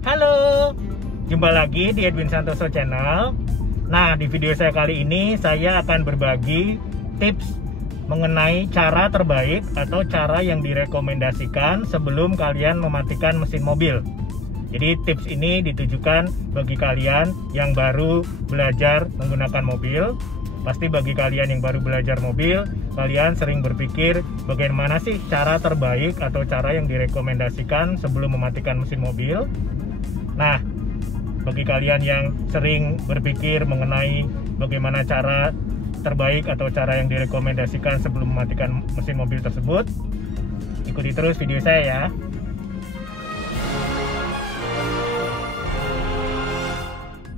Halo, jumpa lagi di Edwin Santoso Channel. Nah, di video saya kali ini saya akan berbagi tips mengenai cara terbaik atau cara yang direkomendasikan sebelum kalian mematikan mesin mobil. Jadi tips ini ditujukan bagi kalian yang baru belajar menggunakan mobil. Pasti bagi kalian yang baru belajar mobil, kalian sering berpikir bagaimana sih cara terbaik atau cara yang direkomendasikan sebelum mematikan mesin mobil. Nah, bagi kalian yang sering berpikir mengenai bagaimana cara terbaik atau cara yang direkomendasikan sebelum mematikan mesin mobil tersebut, ikuti terus video saya ya.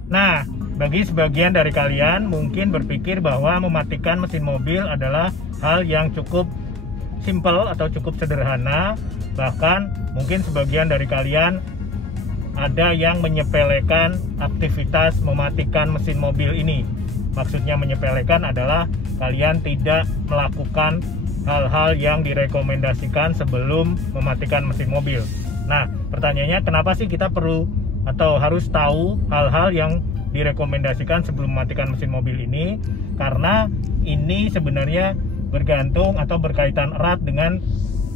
Nah, bagi sebagian dari kalian mungkin berpikir bahwa mematikan mesin mobil adalah hal yang cukup simple atau cukup sederhana. Bahkan mungkin sebagian dari kalian ada yang menyepelekan aktivitas mematikan mesin mobil ini. Maksudnya menyepelekan adalah kalian tidak melakukan hal-hal yang direkomendasikan sebelum mematikan mesin mobil. Nah, pertanyaannya kenapa sih kita perlu atau harus tahu hal-hal yang direkomendasikan sebelum mematikan mesin mobil ini? Karena ini sebenarnya bergantung atau berkaitan erat dengan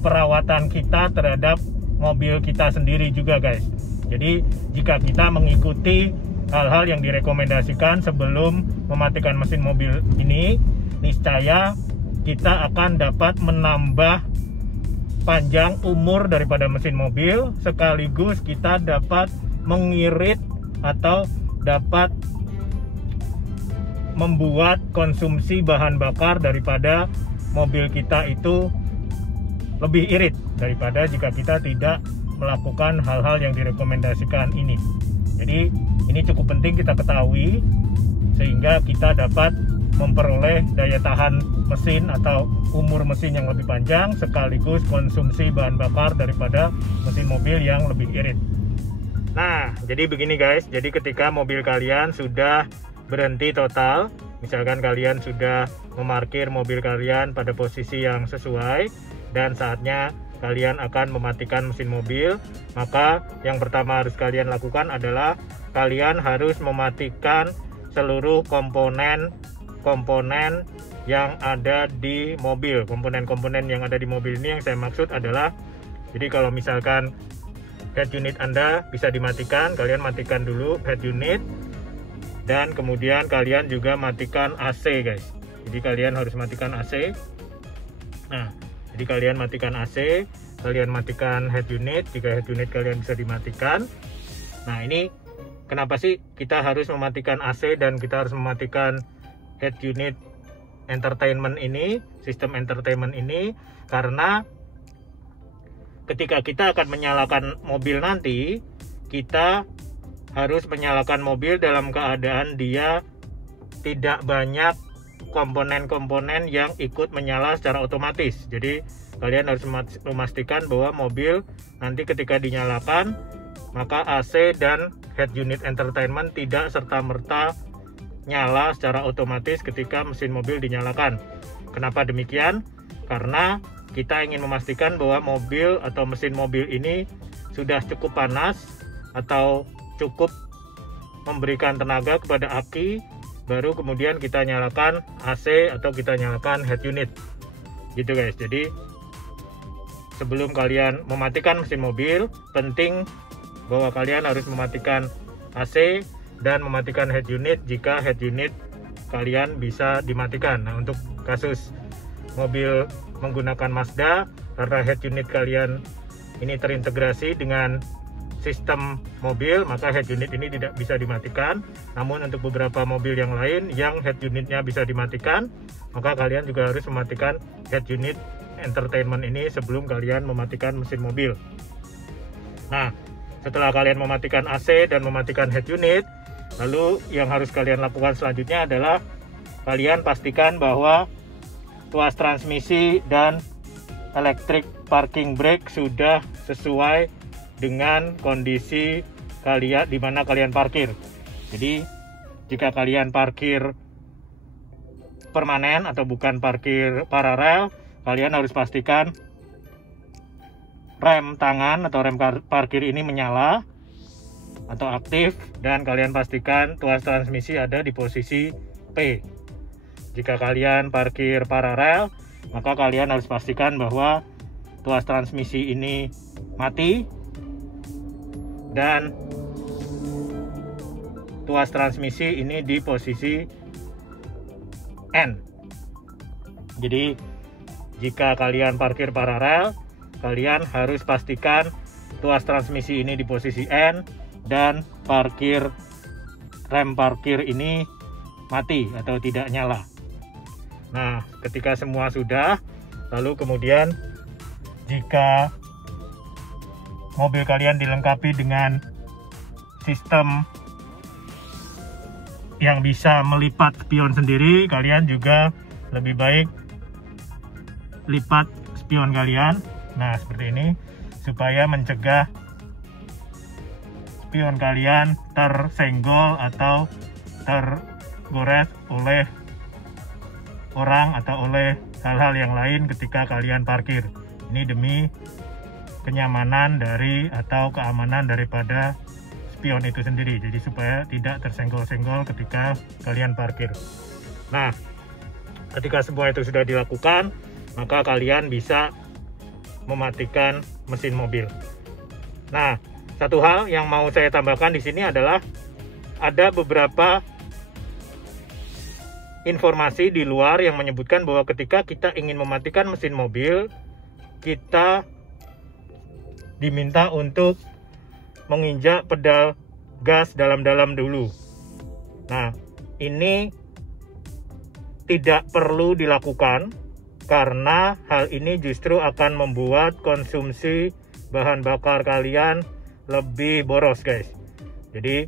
perawatan kita terhadap mobil kita sendiri juga, guys. Jadi jika kita mengikuti hal-hal yang direkomendasikan sebelum mematikan mesin mobil ini, niscaya kita akan dapat menambah panjang umur daripada mesin mobil, sekaligus kita dapat mengirit atau dapat membuat konsumsi bahan bakar daripada mobil kita itu lebih irit daripada jika kita tidak melakukan hal-hal yang direkomendasikan ini. Jadi ini cukup penting kita ketahui sehingga kita dapat memperoleh daya tahan mesin atau umur mesin yang lebih panjang, sekaligus konsumsi bahan bakar daripada mesin mobil yang lebih irit. Nah, jadi begini guys, jadi ketika mobil kalian sudah berhenti total, misalkan kalian sudah memarkir mobil kalian pada posisi yang sesuai dan saatnya kalian akan mematikan mesin mobil, maka yang pertama harus kalian lakukan adalah kalian harus mematikan seluruh komponen yang ada di mobil. Komponen-komponen yang ada di mobil ini yang saya maksud adalah, jadi kalau misalkan head unit Anda bisa dimatikan, kalian matikan dulu head unit, dan kemudian kalian juga matikan AC guys. Jadi kalian harus matikan AC. Nah, jadi kalian matikan AC, kalian matikan head unit, jika head unit kalian bisa dimatikan. Nah, ini kenapa sih kita harus mematikan AC dan kita harus mematikan head unit entertainment ini, sistem entertainment ini? Karena ketika kita akan menyalakan mobil nanti, kita harus menyalakan mobil dalam keadaan dia tidak banyak komponen-komponen yang ikut menyala secara otomatis. Jadi kalian harus memastikan bahwa mobil nanti ketika dinyalakan, maka AC dan head unit entertainment tidak serta-merta nyala secara otomatis ketika mesin mobil dinyalakan. Kenapa demikian? Karena kita ingin memastikan bahwa mobil atau mesin mobil ini sudah cukup panas atau cukup memberikan tenaga kepada aki, baru kemudian kita nyalakan AC atau kita nyalakan head unit gitu guys. Jadi sebelum kalian mematikan mesin mobil, penting bahwa kalian harus mematikan AC dan mematikan head unit jika head unit kalian bisa dimatikan. Nah, untuk kasus mobil menggunakan Mazda, karena head unit kalian ini terintegrasi dengan sistem mobil, maka head unit ini tidak bisa dimatikan. Namun untuk beberapa mobil yang lain yang head unitnya bisa dimatikan, maka kalian juga harus mematikan head unit entertainment ini sebelum kalian mematikan mesin mobil. Nah, Setelah kalian mematikan AC dan mematikan head unit, lalu yang harus kalian lakukan selanjutnya adalah kalian pastikan bahwa tuas transmisi dan electric parking brake sudah sesuai dengan kondisi kalian di mana kalian parkir. Jadi jika kalian parkir permanen atau bukan parkir paralel, kalian harus pastikan rem tangan atau rem parkir ini menyala atau aktif, dan kalian pastikan tuas transmisi ada di posisi P. Jika kalian parkir paralel, maka kalian harus pastikan bahwa tuas transmisi ini mati dan tuas transmisi ini di posisi N. Jadi jika kalian parkir paralel, kalian harus pastikan tuas transmisi ini di posisi N dan rem parkir ini mati atau tidak nyala. Nah, ketika semua sudah, lalu kemudian jika mobil kalian dilengkapi dengan sistem yang bisa melipat spion sendiri, kalian juga lebih baik lipat spion kalian. Nah, seperti ini, supaya mencegah spion kalian tersenggol atau tergores oleh orang atau oleh hal-hal yang lain ketika kalian parkir. Ini demi kenyamanan atau keamanan daripada spion itu sendiri. Jadi supaya tidak tersenggol-senggol ketika kalian parkir. Nah, ketika semua itu sudah dilakukan, maka kalian bisa mematikan mesin mobil. Nah, satu hal yang mau saya tambahkan di sini adalah ada beberapa informasi di luar yang menyebutkan bahwa ketika kita ingin mematikan mesin mobil, kita diminta untuk menginjak pedal gas dalam-dalam dulu. Nah, ini tidak perlu dilakukan karena hal ini justru akan membuat konsumsi bahan bakar kalian lebih boros, guys. Jadi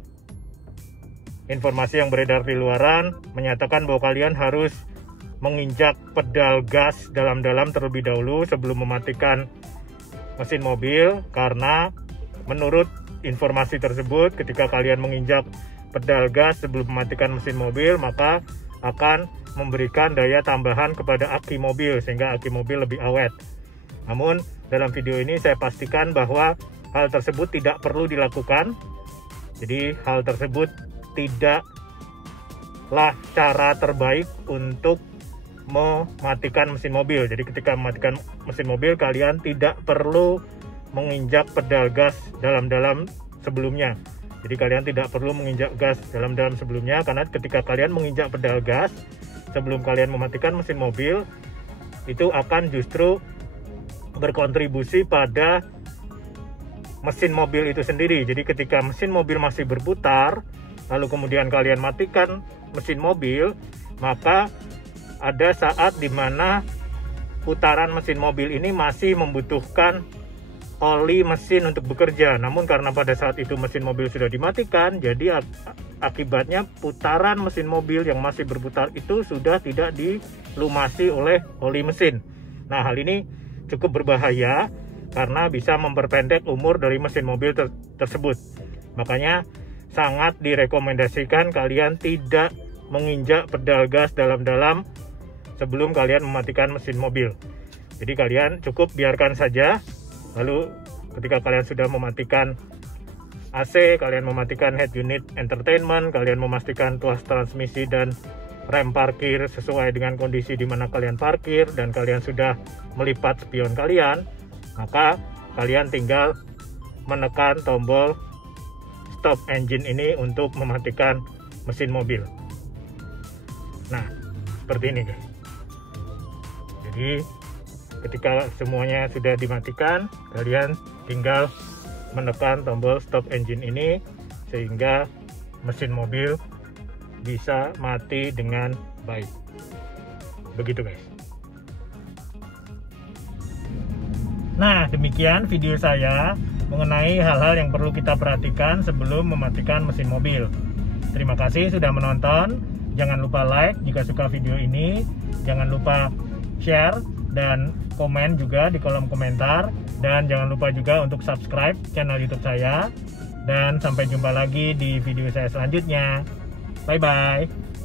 informasi yang beredar di luaran menyatakan bahwa kalian harus menginjak pedal gas dalam-dalam terlebih dahulu sebelum mematikan mesin mobil, karena menurut informasi tersebut ketika kalian menginjak pedal gas sebelum mematikan mesin mobil, maka akan memberikan daya tambahan kepada aki mobil sehingga aki mobil lebih awet. Namun dalam video ini saya pastikan bahwa hal tersebut tidak perlu dilakukan. Jadi hal tersebut tidaklah cara terbaik untuk mematikan mesin mobil. Jadi ketika mematikan mesin mobil, kalian tidak perlu menginjak pedal gas dalam-dalam sebelumnya. Jadi kalian tidak perlu menginjak gas dalam-dalam sebelumnya, karena ketika kalian menginjak pedal gas sebelum kalian mematikan mesin mobil, itu akan justru berkontribusi pada mesin mobil itu sendiri. Jadi ketika mesin mobil masih berputar, lalu kemudian kalian matikan mesin mobil, maka ada saat di mana putaran mesin mobil ini masih membutuhkan oli mesin untuk bekerja. Namun karena pada saat itu mesin mobil sudah dimatikan, jadi akibatnya putaran mesin mobil yang masih berputar itu sudah tidak dilumasi oleh oli mesin. Nah, hal ini cukup berbahaya karena bisa memperpendek umur dari mesin mobil tersebut. Makanya sangat direkomendasikan kalian tidak menginjak pedal gas dalam-dalam sebelum kalian mematikan mesin mobil. Jadi kalian cukup biarkan saja. Lalu ketika kalian sudah mematikan AC, kalian mematikan head unit entertainment, kalian memastikan tuas transmisi dan rem parkir sesuai dengan kondisi di mana kalian parkir, dan kalian sudah melipat spion kalian, maka kalian tinggal menekan tombol stop engine ini untuk mematikan mesin mobil. Nah, seperti ini, guys. Jadi ketika semuanya sudah dimatikan, kalian tinggal menekan tombol stop engine ini sehingga mesin mobil bisa mati dengan baik. Begitu, guys. Nah, demikian video saya mengenai hal-hal yang perlu kita perhatikan sebelum mematikan mesin mobil. Terima kasih sudah menonton. Jangan lupa like jika suka video ini. Jangan lupa share dan komen juga di kolom komentar. Dan jangan lupa juga untuk subscribe channel YouTube saya. Dan sampai jumpa lagi di video saya selanjutnya. Bye-bye.